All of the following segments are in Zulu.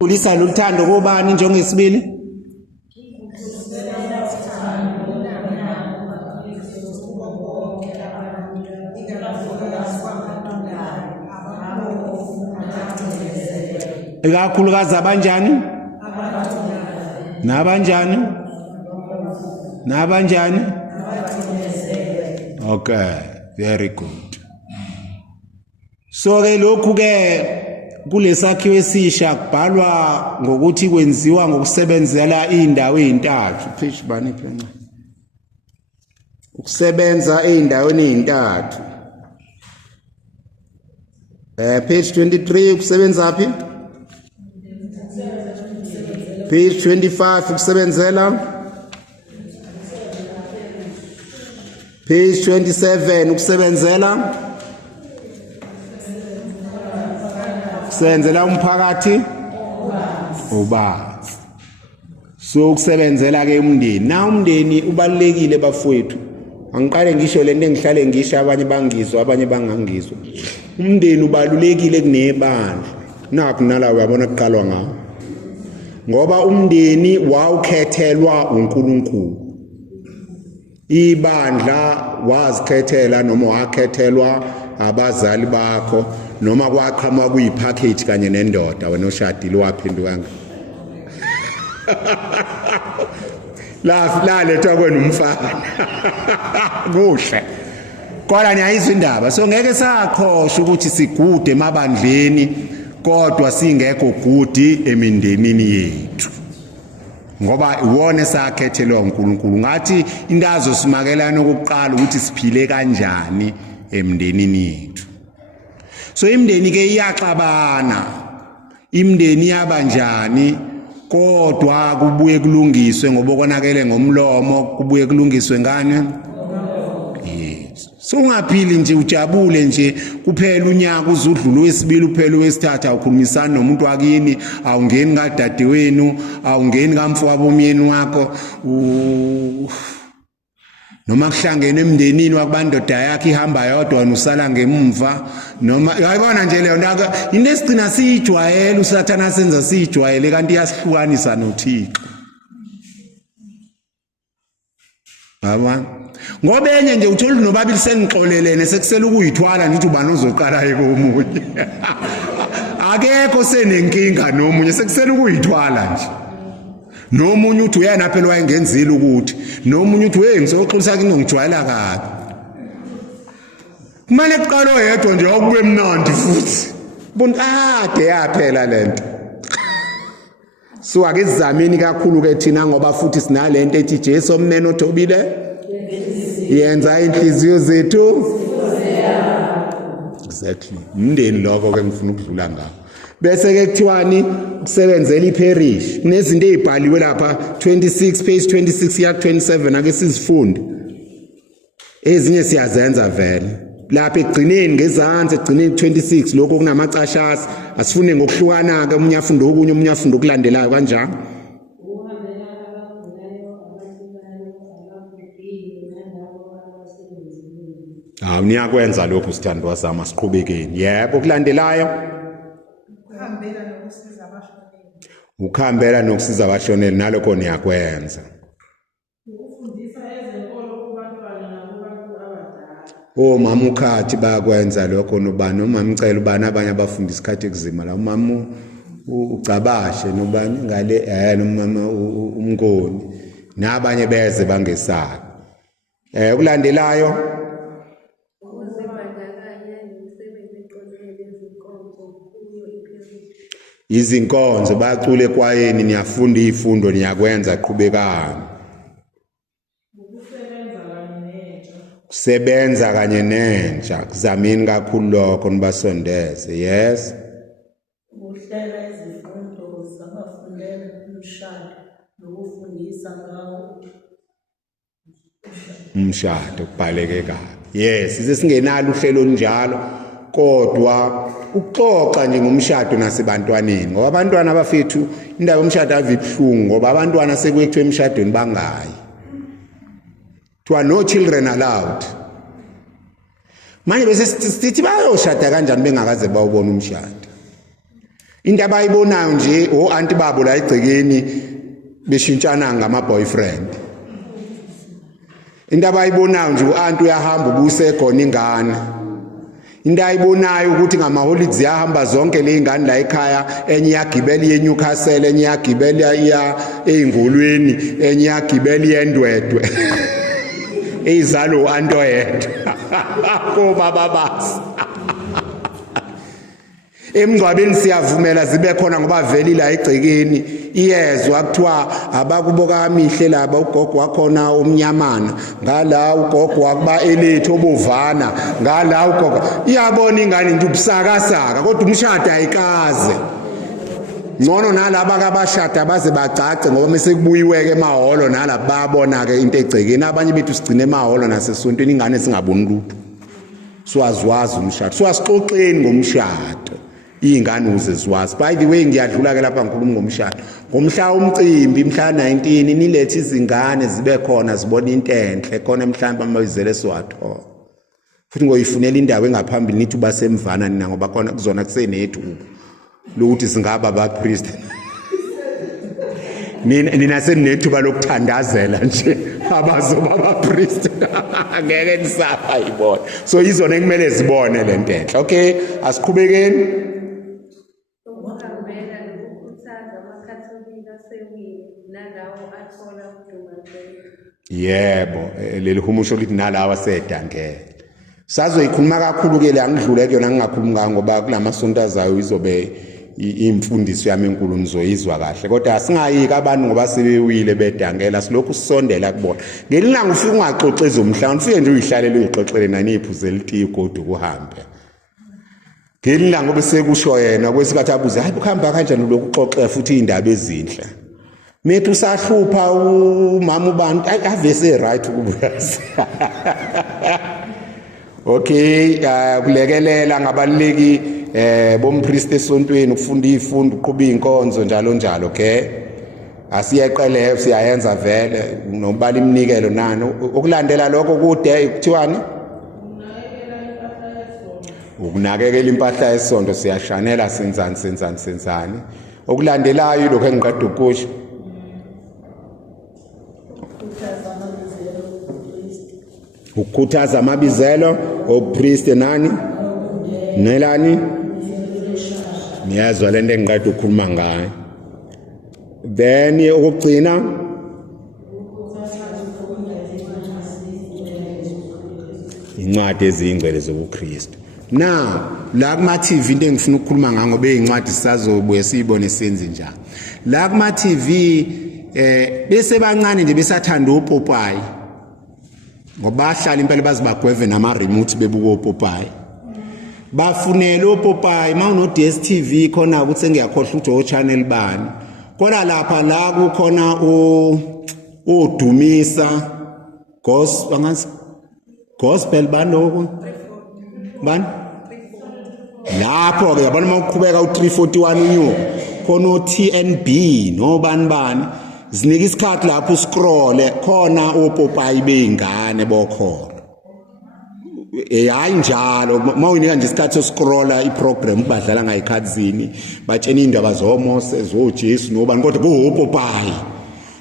Ulisa luthando kobani njengesibili? Ikakhulukazi abanjani? Nabanjani? Nabanjani? Okay, very good. So ke lokhu ke kulesakhiwo esisha kubhalwa ngokuthi kwenziwa ngokusebenzela indawo ezintathu. Page bani phela. Ukusebenza eindaweni ezintathu. Page 23 ukusebenza phi? Page 25 ukusebenzela. Page 27 ukusebenzela. Kusebenzela umphakathi ubanzi. So ukusebenzela ke umndeni. Na umndeni ubalekile bafowethu. Angiqale ngisho lento engihlale ngisho abanye bangizwa abanye bangangizwa. Umndeni ubalulekile kunebandla. Nakho nala uyabona kuqalwa ngawo. Ngoba umndeni wawukhethelwa uNkulunkulu. Ibandla wazikhethela noma wakhethelwa abazali bakho noma kwaqhamuka kuyipackage kanye nendoda wena oshadile waphinduka la lethwa kwena umfana kuhle kodwa niyayizwa indaba so ngeke sakhosha ukuthi sigude emabandleni kodwa singekho gudi emindenini yethu ngoba iwona sakhethelwa uNkulunkulu ngathi indazo simakelana ukuqala ukuthi siphile kanjani emndenini yethu so imndeni ke iyaxabana imndeni yabanjani kodwa kubuye kulungiswe ngoba konakele ngomlomo kubuye kulungiswe ngane yes so ungaphili nje ujabule nje kuphela unyaka uzudlula wesibili uphela wesithathu awukhulumisana nomuntu wakini awungeni kadade wenu awungeni kamfowabo umyeni wakho noma kuhlangene emndenini wakubandoda yakhe ihamba yodwa usala ngemumva noma uyayibona nje leyo nto into esigcina siyijwayele usathana senza siyijwayele kanti iyasihlukanisa noThixo baba ngoba enye nje uthola nobabili senixolelene sekusela ukuyithwala nje ubani ozoqala ekomunye akekho senenkinga nomunye sekusela ukuyithwala nje nomunye uthi uyena phela wayengenzile ukuthi nomunye uthi hey ngizoxolisa kini ngijwayela kabi kumele kuqala oyedwa nje okube mnandi futhi buntu ade yaphela lento so akizamini kakhulu ke thina ngoba futhi sinalento ethi Jesu omnene othobile yenza inhliziyo zethu exactly umndeni lokho ke ngifuna ukudlula ngawo bese ke kuthiwani ukusebenzela iparish kunezinto ezibhaliwe lapha 26 page 26 ya 27 ake sizifunde ezinye siyazenza vele lapha egcineni ngezansi egcineni 26 lokho kunamacashasi asifune ngokuhlukana ke umunye afunda okunye umunye afunda okulandelayo kanjani niyakwenza lokho sithandwa sami siqhubekeni yebo kulandelayo ukuhambela nokusiza abashoneli nalokho niyakwenza ukufundisa ezenkolo kubantwana nakubantu abadala mama ukhathi bayakwenza lokho nobani umama ucela ubani abanye abafunda isikhathi ekuzima la umama ucabashe nobani ngale nomama umngoni nabanye beze bangesabi kulandelayo izinkonzo bacule kwayeni niyafunda izifundo niyakwenza qhubekani kusebenza kanye nentsha kuzamini kakhulu lokho nibasondeze yes ukuhlela izifundo zabafundela umshado nokufundisa ngawo umshado kubhaleke kabi yes sisengenalo uhlelo njalo kodwa ukuxoxa nje ngomshado nasebantwaneni ngoba abantwana abafethu indaba yomshado avibhlungu ngoba abantwana sekwethu emshadweni bangayi to no children allowed manje bese sithi bayoshada kanjani bengakaze bawubona umshado into abayibonayo nje o-anti babo la egcekeni beshintshana ngama-boyfriend. Into abayibonayo nje u-anti uyahamba ubusekhona ingane. Into ayibonayo ukuthi ngama-holidays ziyahamba zonke le ingane la ekhaya, enye iyagibela iye eNewcastle, enye iyagibela iya ey'ngolweni, enye iyagibela iye eNdwedwe. Eyizalo u-anti oyedwa kobaba basi. Emngcwabeni siyavumela zibe khona ngoba vele la egcekeni iyezwa kuthiwa abakubo kaMihle laba ugogo wakhona umnyamana, ngala ugogo wakuba elethu obovana, ngala ugogo iyabona ingane nje ubusakasaka kodwa umshado ayikaze. Ngcono nalaba kabashada baze bacace ngoba mase kubuyiweke emahholo nalabo bayabona ke into egcekeni. Abanye bethu sigcine emahholo nasesontweni ingane singaboni lutho. Siwaziwazi umshado, siwasixoxeni ngomshado. Ingane uze ziwazi. By the way ngiyadlula ke lapha ngikhuluma ngomshado. Ngomhla umcimbi mhla 19 nilethe izingane zibe khona zibona into enhle khona mhlawumbe amabizele siwathola. Futhi ngoyifunela indawo engaphambili nithi basemvana nina ngoba khona kuzona kusenethu lokuthi singaba abapriest. Nina senethuba lokuthandazela nje abazoba abapriest. Ngeke nisapha yibona. So izona ekumele zibone lento enhle. Okay, asiqhubekeni. Yebo, leli humusho lithi nalawa sedangele. Sazoyikhuluma kakhulu ke la ngidlule kuyona ngingakhuluma ngoba kulamasonto azayo izobe imfundiso yami enkulu nizoyizwa kahle. Kodwa asingayiki abantu ngoba sebewile bedangela silokhu sisondela kubona. Ngelilanga ufika ungaxoxeza umhlawumbe ufike nje uyihlalele uyixoxele nani iphuze elitiye kodwa kuhambe. Ngelilanga ngoba sekusho yena kwesikhathi abuze hayi ukuhamba kanjani lokuxoxela futhi indaba ezinhle. Methu sahlupha umama ubantu avese right ukubuyazi. Okay, kulekelela ngabaleki bompriest esontweni ukufunda izifundo uqhubha inkonzo njalo njalo, okay? Asiyeqele siyayenza vele nobala iminikelo nani. Ukulandela lokho kude kuthiwani? Ukunakekela impahla yesonto siyashanela senzani. Okulandelayo lokho engiqeda ukusho. Ukukhuthaza amabizelo opriest nani? Nelani? Niyazwa lento engiqeda ukukhuluma ngayo. Then ukugcina incwadi eziyingcwele zobuKristu. Now, la kuma TV into engifuna ukukhuluma ngayo ngoba eincwadi sisazobuye siyibone senze njani. La kuma TV bese bancane nje besathanda uPopayi. Ngoba bahlala impela bazibagweve nama remote bebuka uPopayi. Bafunela uPopayi mawuno DStv khona ukuthi engiyakhohlwa uJoe channel bani. Kodwa lapha la kukhona uDumisa gospel banoko bani lapho ke yabona mawuqhubeka u341 unyuko khona uTNB no bani zinika isikhathi lapho uscroll khona uPopayi beingane bokhona. Hayi njalo mawunika nje isikhathi soscrolla iprogram badlala ngayikhadzini batshena indaba zoMose zoJesu nobani kodwa kuUPopayi.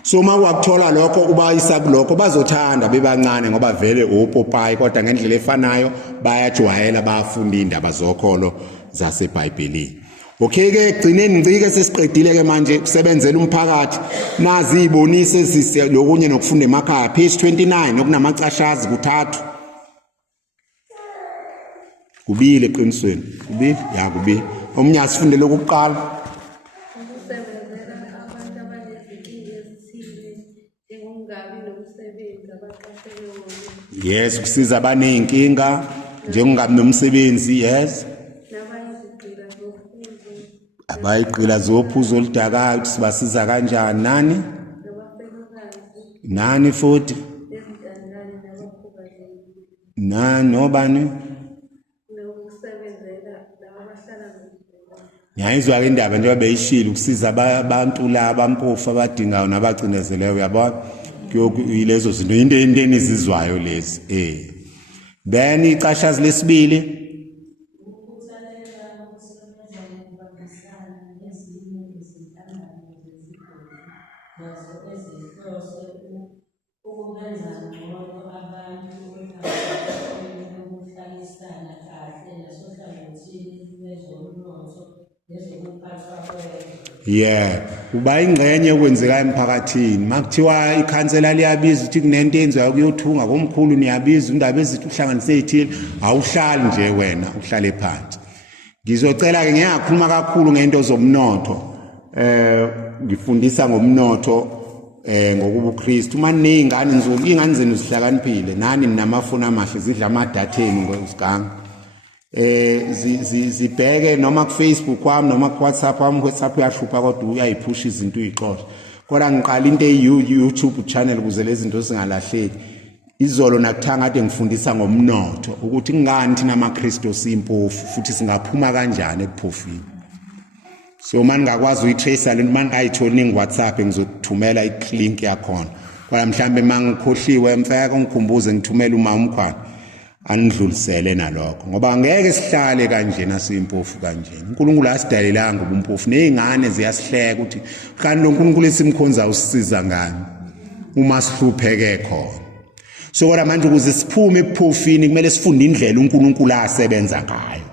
So mawakuthola lokho ubayisa kulokho bazothanda bebancane ngoba vele uPopayi kodwa ngendlela efanayo bayajwayela bafunda indaba zokholo zaseBhayibhelini. Okay ke gcineni ngicike sesiqedile ke manje kusebenzela umphakathi nazi ibonise sisi lokunye nokufunda emakhaya page 29 okunamacashazi kuthathu. Kubile eqinisweni kubile ya kubile omnye asifundele ukuqala ukusebenzela abantu abanezinkinga ezithile njengokungabi nomsebenzi abaqashele wona. Yes, kusiza abanenkinga njengokungabi nomsebenzi. Yes, Nabayizigqila zophuzo abayigqila zophuzo oludakayo sibasiza kanjani nani nabafelokazi nani futhi ezintandane nabakhubazekile nani nobani. nokusebenzela laba abahlala nobudlelwano. Ngiyayizwa ke indaba njengoba beyishilo ukusiza abantu laba ampofu abadingayo nabacindezeleyo uyabona kuyilezo zinto into enizizwayo lezi then icashazi lesibili nazo ezihlose ukubenza ngcono abantu emphakathini ukuhlalisana kahle nasohlangothini lwezomnotho nezokuphathwa kwezwe. Uba ingxenye okwenzeka emphakathini makuthiwa ikhansela liyabiza ukuthi kunento enziwayo kuyothunga komkhulu niyabiza indaba ezithi uhlanganise ezithile awuhlali nje wena uhlale phansi. Ngizocela ke ngiyakhuluma kakhulu ngento zomnotho ngifundisa ngomnotho ngokuba uKristu manje ingane nzulu ingane zenu zihlakaniphile nani ninamafoni amahle zidla amadatha enu ngosigangi zibheke noma ku Facebook wami noma ku WhatsApp wami WhatsApp uyahlupha kodwa uyayiphusha izinto uyixoxa kodwa ngiqala into YouTube channel ukuze lezi zinto singalahleki izolo nakuthanga kade ngifundisa ngomnotho ukuthi ngani thina amaKristu simpofu futhi singaphuma kanjani ebuphofini. So manje ngakwazi uyitracer lento manje ayitholi ngi WhatsApp ngizokuthumela i-link yakhona. Kodwa mhlambe mangikhohliwe mfaka ngikhumbuze ngithumela uma umkhwana anidlulisele nalokho ngoba ngeke sihlale kanjena simpofu kanjena. uNkulunkulu asidalelanga ubumpofu nezingane ziyasihleka ukuthi kanti lo uNkulunkulu esimkhonza usisiza ngani uma sihlupheke khona. So kodwa manje ukuze siphume ebuphofini kumele sifunde indlela uNkulunkulu asebenza ngayo.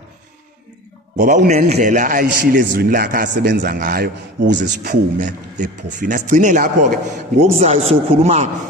Ngoba unendlela ayishile ezwini lakhe asebenza ngayo ukuze siphume ebuphofini. Asigcine lapho ke ngokuzayo sokhuluma